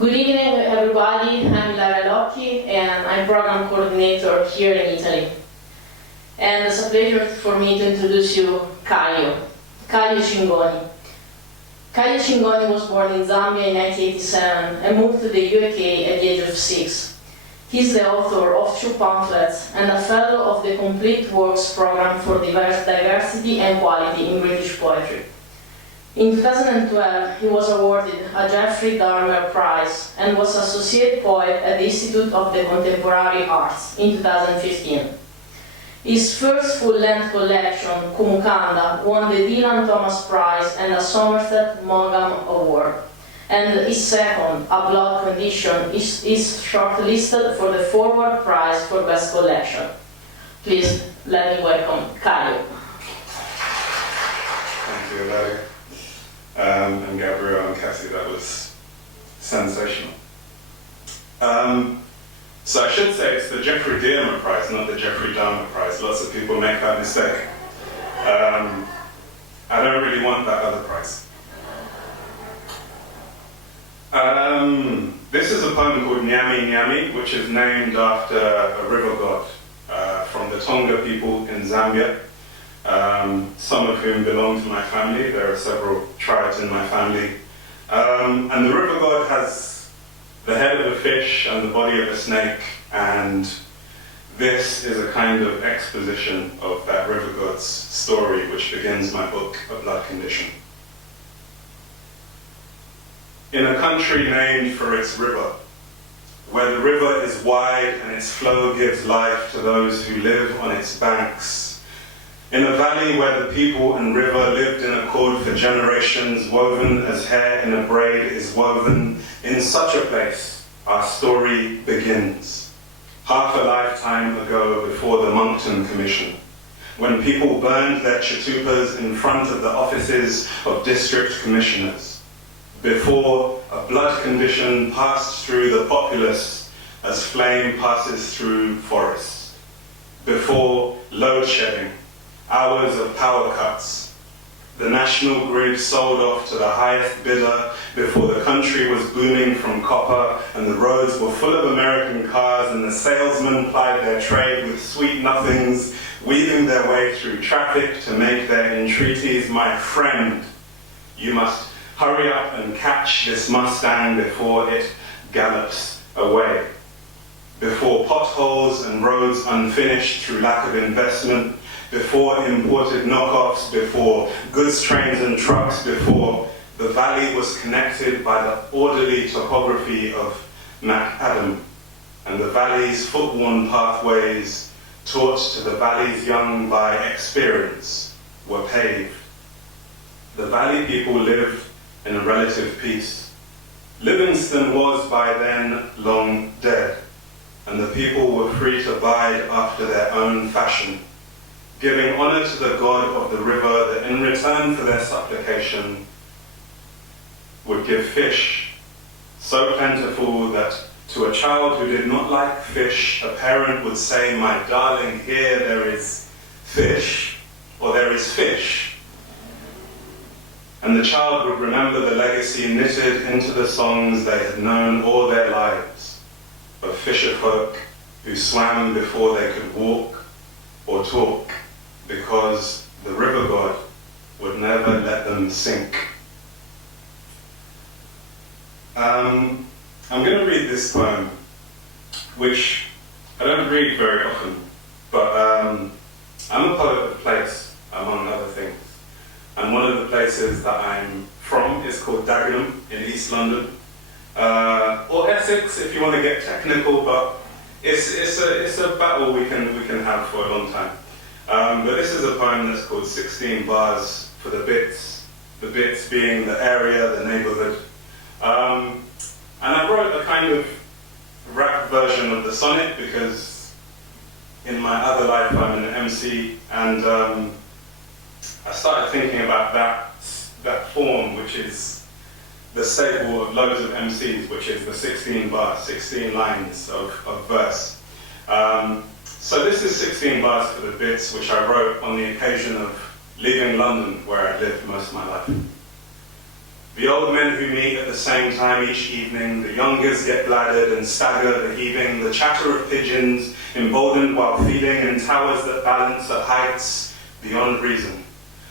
Good evening, everybody. I'm Lara Locchi, and I'm program coordinator here in Italy. And it's a pleasure for me to introduce you Kayo Chingonyi. Kayo Chingonyi was born in Zambia in 1987 and moved to the UK at the age of 6. He's the author of 2 pamphlets and a fellow of the Complete Works Program for Diversity and Quality in British Poetry. In 2012, he was awarded a Geoffrey Dahmer Prize and was Associate Poet at the Institute of the Contemporary Arts in 2015. His first full-length collection, Kumukanda, won the Dylan Thomas Prize and a Somerset Maugham Award. And his second, A Blood Condition, is shortlisted for the Forward Prize for Best Collection. Please let me welcome Kayo. Thank you, Larry. And Gabrielle and Cassie, that was sensational. So I should say it's the Geoffrey Dahmer Prize, not the Geoffrey Dahmer Prize. Lots of people make that mistake. I don't really want that other prize. This is a poem called Nyaminyami, which is named after a river god from the Tonga people in Zambia. Some of whom belong to my family. There are several tribes in my family. And the river god has the head of a fish and the body of a snake, and this is a kind of exposition of that river god's story, which begins my book, A Blood Condition. In a country named for its river, where the river is wide and its flow gives life to those who live on its banks, in a valley where the people and river lived in accord for generations, woven as hair in a braid is woven, in such a place our story begins. Half a lifetime ago, before the Moncton Commission, when people burned their chitupas in front of the offices of district commissioners, before a blood condition passed through the populace as flame passes through forest, before load shedding, hours of power cuts, the national grid sold off to the highest bidder before the country was booming from copper and the roads were full of American cars and the salesmen plied their trade with sweet nothings, weaving their way through traffic to make their entreaties. My friend, you must hurry up and catch this Mustang before it gallops away. Before potholes and roads unfinished through lack of investment, before imported knockoffs, before goods trains and trucks, before the valley was connected by the orderly topography of MacAdam, and the valley's foot-worn pathways, taught to the valley's young by experience, were paved. The valley people lived in a relative peace. Livingston was by then long dead, and the people were free to bide after their own fashion, giving honor to the god of the river that in return for their supplication would give fish so plentiful that to a child who did not like fish, a parent would say, "My darling, here there is fish," or "there is fish." And the child would remember the legacy knitted into the songs they had known all their lives, of fisherfolk who swam before they could walk or talk, because the river god would never let them sink. I'm going to read this poem, which I don't read very often, but I'm a poet of place, among other things. And one of the places that I'm from is called Dagenham in East London, or Essex if you want to get technical, but it's a battle we can have for a long time. But this is a poem that's called 16 Bars for the Bits being the area, the neighborhood. And I wrote a kind of rap version of the sonnet because in my other life I'm an MC, and I started thinking about that form, which is the staple of loads of MCs, which is the 16 bars, 16 lines of verse. So this is 16 Bars for the Bits, which I wrote on the occasion of leaving London, where I lived most of my life. The old men who meet at the same time each evening, the youngers get bladdered and stagger the heaving, the chatter of pigeons, emboldened while feeding in towers that balance at heights beyond reason.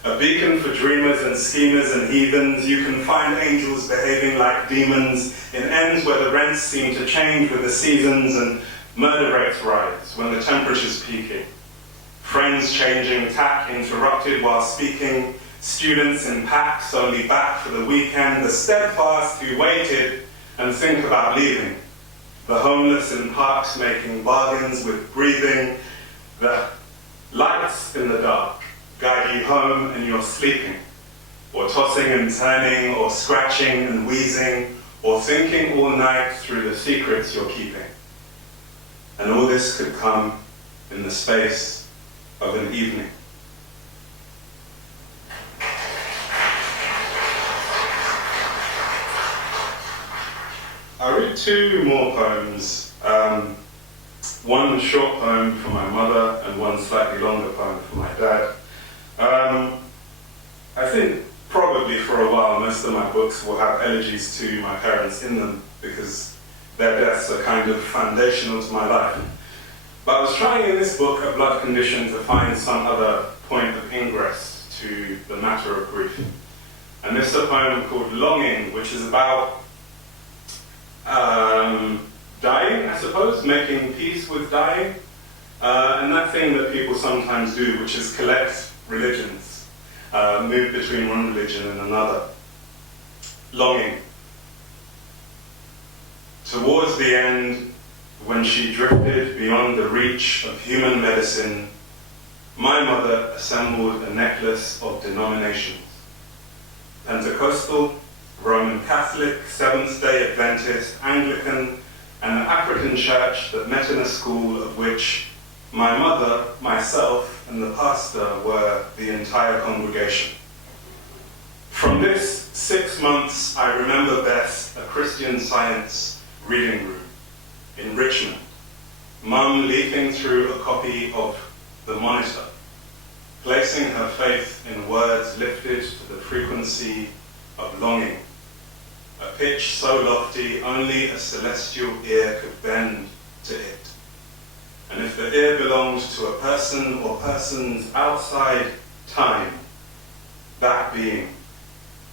A beacon for dreamers and schemers and heathens, you can find angels behaving like demons in ends where the rents seem to change with the seasons and murder rates rise when the temperature's peaking. Friends changing tack interrupted while speaking, students in packs only back for the weekend, the steadfast who waited and think about leaving, the homeless in parks making bargains with breathing, the lights in the dark guide you home and you're sleeping, or tossing and turning, or scratching and wheezing, or thinking all night through the secrets you're keeping. And all this could come in the space of an evening. I'll read two more poems. One short poem for my mother and one slightly longer poem for my dad. I think probably for a while most of my books will have elegies to my parents in them because their deaths are kind of foundational to my life. But I was trying in this book, A Blood Condition, to find some other point of ingress to the matter of grief. And this is a poem called Longing, which is about dying, I suppose, making peace with dying, and that thing that people sometimes do, which is collect religions, move between one religion and another. Longing. Towards the end, when she drifted beyond the reach of human medicine, my mother assembled a necklace of denominations: Pentecostal, Roman Catholic, Seventh-day Adventist, Anglican, and an African church that met in a school of which my mother, myself, and the pastor were the entire congregation. From this 6 months, I remember best a Christian Science reading room in Richmond, Mum leafing through a copy of The Monitor, placing her faith in words lifted to the frequency of longing, a pitch so lofty only a celestial ear could bend to it. And if the ear belonged to a person or persons outside time, that being,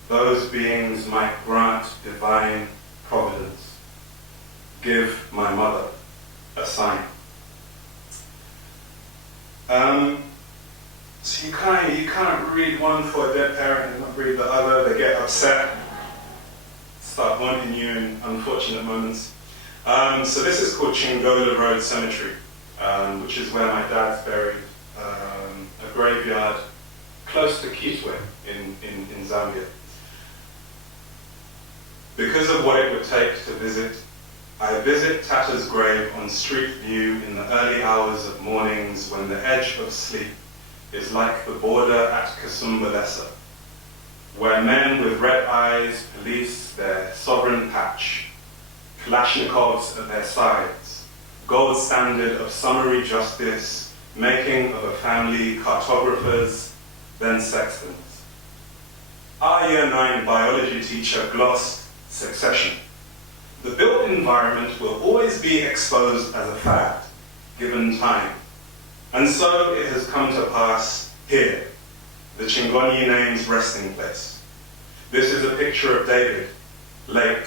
those beings might grant divine providence. Give my mother a sign. So you can't read one for a dead parent and not read the other. They get upset, start haunting you in unfortunate moments. So this is called Chingola Road Cemetery, which is where my dad's buried, a graveyard close to Kitwe in Zambia. Because of what it would take to visit, I visit Tata's grave on street view in the early hours of mornings when the edge of sleep is like the border at Kasumbalesa, where men with red eyes police their sovereign patch, Kalashnikovs at their sides, gold standard of summary justice, making of a family cartographers, then sextons. Our Year 9 biology teacher glossed succession. The built environment will always be exposed as a fact, given time. And so it has come to pass here, the Chingonyi name's resting place. This is a picture of David, late,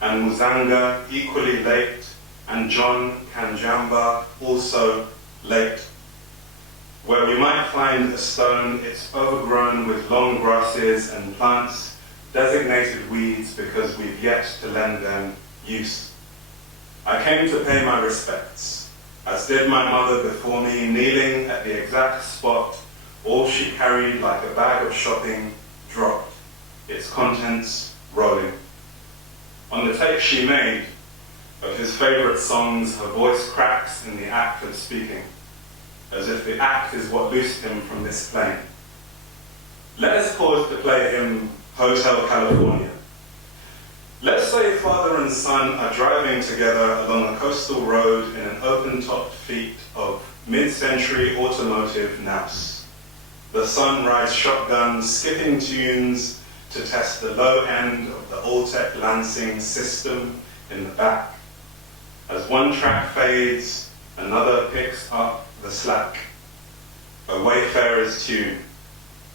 and Muzanga, equally late, and John Kanjamba, also late. Where we might find a stone, it's overgrown with long grasses and plants, designated weeds because we've yet to lend them use. I came to pay my respects, as did my mother before me, kneeling at the exact spot all she carried like a bag of shopping dropped, its contents rolling. On the tape she made of his favorite songs, her voice cracks in the act of speaking, as if the act is what loosed him from this plane. Let us pause to play him Hotel California. Let's say father and son are driving together along a coastal road in an open-topped fleet of mid-century automotive naus. The son rides shotgun, skipping tunes to test the low end of the Alltech Lansing system in the back. As one track fades, another picks up the slack. A wayfarer's tune,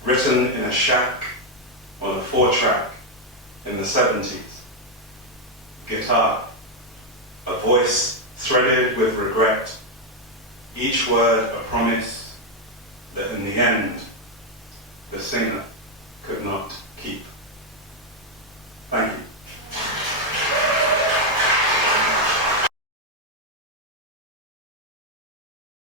written in a shack on a 4-track in the 70s. Guitar, a voice threaded with regret, each word a promise that in the end, the singer could not keep.